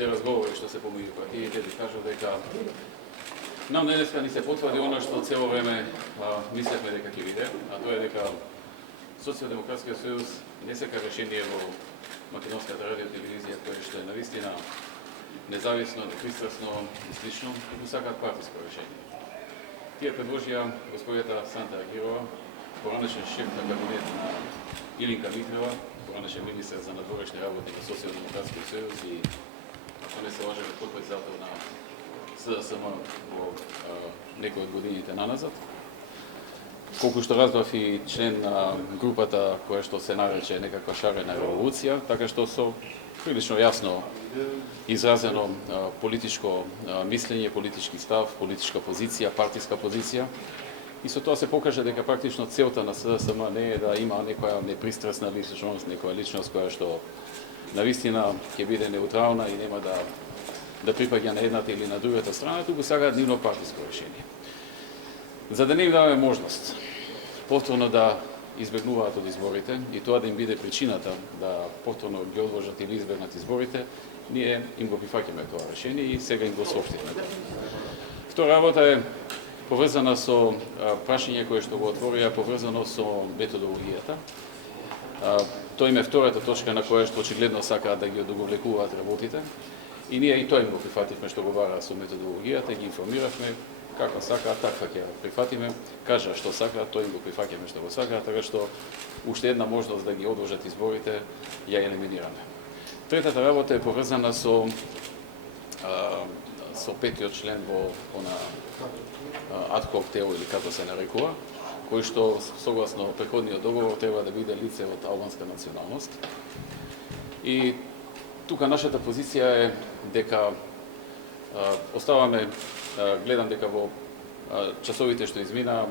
сите разговори што се помеѓу партиите, да кажам дека нам денеска ни се потврди оно што цело време мислевме дека ќе биде, а тоа е дека Социјалдемократскиот сојуз не сака решение во македонската радио телевизија која што е навистина независно, непристрасно и слично, и сакаат партиско решение. Тие предложија господјата Санта Агирова, поранешен шеф на кабинет на Илинка Митрева, поранешен министер за надворешни работи на Социјалдемократскиот сојуз и, ако не се лажем, потпредседател на СДСМ во некои од годините наназад. Колку што разбрав и член на групата која што се нарече некаква шарена револуција, така што со прилично јасно изразено политичко мислење, политички став, политичка позиција, партиска позиција. И со тоа се покаже дека практично целта на СДСМ не е да има некоја непристрасна личност, некоја личност која што навистина ќе биде неутрална и нема да припаѓа на едната или на другата страна, туку сакаат нивно партиско решение. За да не им даваме можност повторно да избегнуваат од изборите и тоа да им биде причината да повторно ги одложат или избегнат изборите, ние им го прифаќаме тоа решение и сега им го соопштивме. Втора работа е поврзана со прашање кое што го отворија, поврзано со методологијата. Тоа им е втората точка на која што очигледно сакаат да ги одоговлекуваат работите. И ние и тоа им го прифативме што го бара со методологијата, ги информиравме како сакаат, таква ќе прифатиме, кажа што сакаат, тој им го прифаќаме што го сакаат, така што уште една можност да ги одложат изборите ја елиминираме. Третата работа е поврзана со петиот член во ад-хок тело или како се нарекува, кој што согласно претходниот договор треба да биде лице од албанска националност. И тука нашата позиција е дека оставаме, гледам дека во часовите што измина,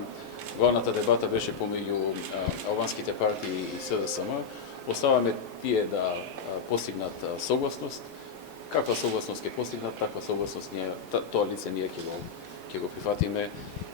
главната дебата беше помеѓу албанските партии и СДСМ, оставаме тие да постигнат согласност. Каква согласност ќе постигнат, таква согласност тоа лице ние ќе го прифатиме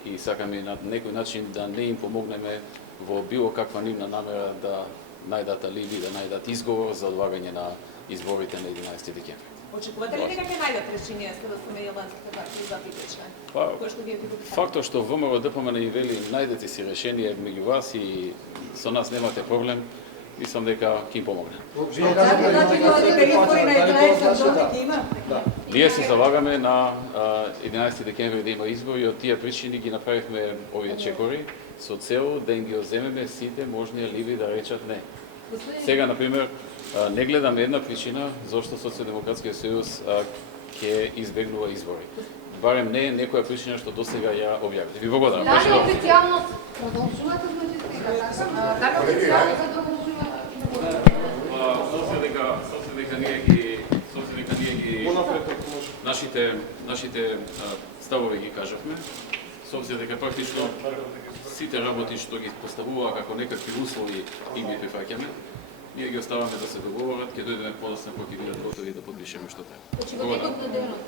и сакаме на некој начин да не им помогнеме во било каква нивна намера да најдат алиби, да најдат изговор за одлагање на изборите на 11 декември. Очекувате ли дека ќе најдат решение СДСМ и албанските партии за член? Кој што вие го фактот што ВМРО ДПМН и вели најдете си решение меѓу вас и со нас немате проблем, мислам дека ќе им помогне. Ние се залагаме на 11 декември да има избори и од тие причини ги направивме овие чекори со цел да им ги одземеме сите можни алиби да речат не. Сега, например, не гледам една причина зашто Социјалдемократскиот сојуз ќе избегнува избори. Барем не некоја причина што досега ја објавите. Ви благодарам. Дали официјално продолжувате дали официјално продолжувате? Соцдека ние ги нашите ставови ги кажавме. С обзир дека практично сите работи што ги поставува како некакви услови и ги прифаќаме, ние ги оставаме да се договорат, ќе дојдеме подоцна кога ќе бидат готови да подпишеме што треба. Значи во текот на денот.